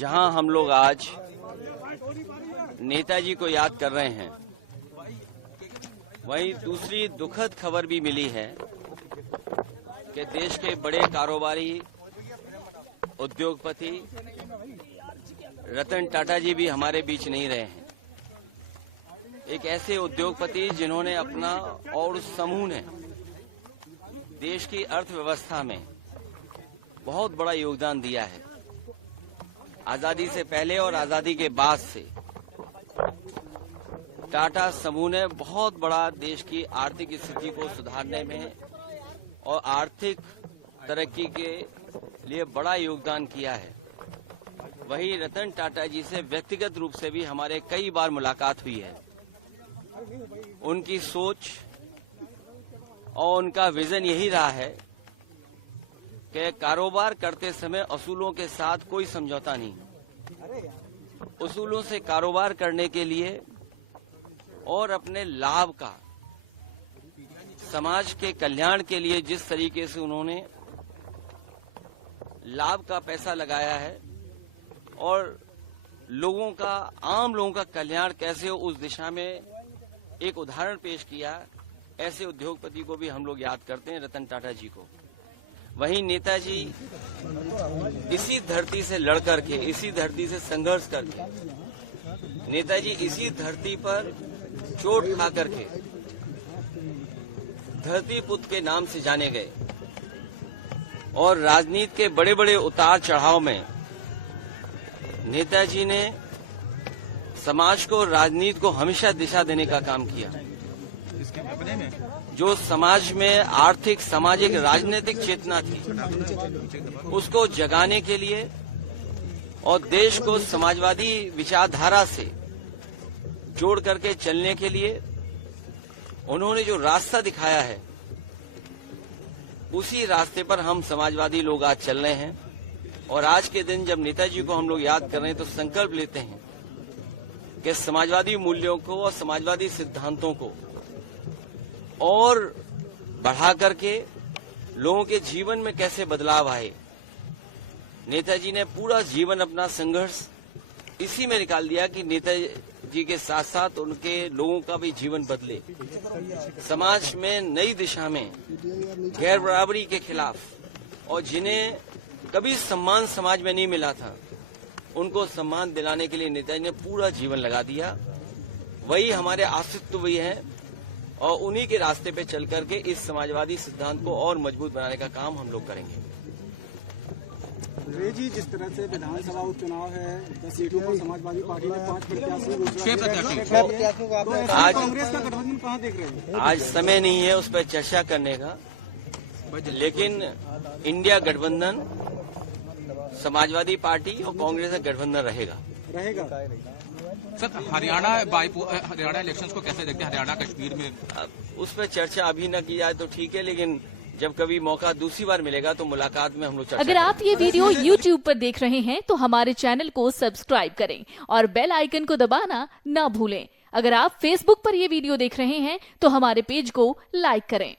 जहां हम लोग आज नेताजी को याद कर रहे हैं, वहीं दूसरी दुखद खबर भी मिली है कि देश के बड़े कारोबारी उद्योगपति रतन टाटा जी भी हमारे बीच नहीं रहे हैं। एक ऐसे उद्योगपति जिन्होंने अपना और उस समूह ने देश की अर्थव्यवस्था में बहुत बड़ा योगदान दिया है। आजादी से पहले और आजादी के बाद से टाटा समूह ने बहुत बड़ा देश की आर्थिक स्थिति को सुधारने में और आर्थिक तरक्की के लिए बड़ा योगदान किया है। वहीं रतन टाटा जी से व्यक्तिगत रूप से भी हमारे कई बार मुलाकात हुई है। उनकी सोच और उनका विजन यही रहा है कि कारोबार करते समय असूलों के साथ कोई समझौता नहीं। उसूलों से कारोबार करने के लिए और अपने लाभ का समाज के कल्याण के लिए जिस तरीके से उन्होंने लाभ का पैसा लगाया है और लोगों का, आम लोगों का कल्याण कैसे हो, उस दिशा में एक उदाहरण पेश किया। ऐसे उद्योगपति को भी हम लोग याद करते हैं, रतन टाटा जी को। वहीं नेताजी इसी धरती से लड़ करके, इसी धरती से संघर्ष करके, नेताजी इसी धरती पर चोट खा करके धरती पुत्र के नाम से जाने गए और राजनीति के बड़े बड़े उतार चढ़ाव में नेताजी ने समाज को, राजनीति को हमेशा दिशा देने का काम किया। जो समाज में आर्थिक, सामाजिक, राजनीतिक चेतना थी, उसको जगाने के लिए और देश को समाजवादी विचारधारा से जोड़ करके चलने के लिए उन्होंने जो रास्ता दिखाया है, उसी रास्ते पर हम समाजवादी लोग आज चल रहे हैं। और आज के दिन जब नेताजी को हम लोग याद कर रहे हैं तो संकल्प लेते हैं कि समाजवादी मूल्यों को और समाजवादी सिद्धांतों को और बढ़ा करके लोगों के जीवन में कैसे बदलाव आए। नेताजी ने पूरा जीवन अपना संघर्ष इसी में निकाल दिया कि नेताजी के साथ साथ उनके लोगों का भी जीवन बदले, समाज में नई दिशा में गैर बराबरी के खिलाफ और जिन्हें कभी सम्मान समाज में नहीं मिला था, उनको सम्मान दिलाने के लिए नेताजी ने पूरा जीवन लगा दिया। वही हमारे अस्तित्व भी है और उन्हीं के रास्ते पे चल करके इस समाजवादी सिद्धांत को और मजबूत बनाने का काम हम लोग करेंगे। जी, जिस तरह से विधानसभा उपचुनाव है, 10 सीटों पर समाजवादी पार्टी ने 5 प्रत्याशी, आज कांग्रेस का गठबंधन कहाँ देख रहे हैं? आज समय नहीं है उस पर चर्चा करने का, लेकिन इंडिया गठबंधन समाजवादी पार्टी और कांग्रेस का गठबंधन रहेगा। सर, हरियाणा इलेक्शंस को कैसे देखते हैं? हरियाणा कश्मीर में उस पर चर्चा अभी न की जाए तो ठीक है, लेकिन जब कभी मौका दूसरी बार मिलेगा तो मुलाकात में हम लोग चर्चा। अगर आप ये वीडियो YouTube पर देख रहे हैं तो हमारे चैनल को सब्सक्राइब करें और बेल आइकन को दबाना ना भूलें। अगर आप Facebook पर ये वीडियो देख रहे हैं तो हमारे पेज को लाइक करें।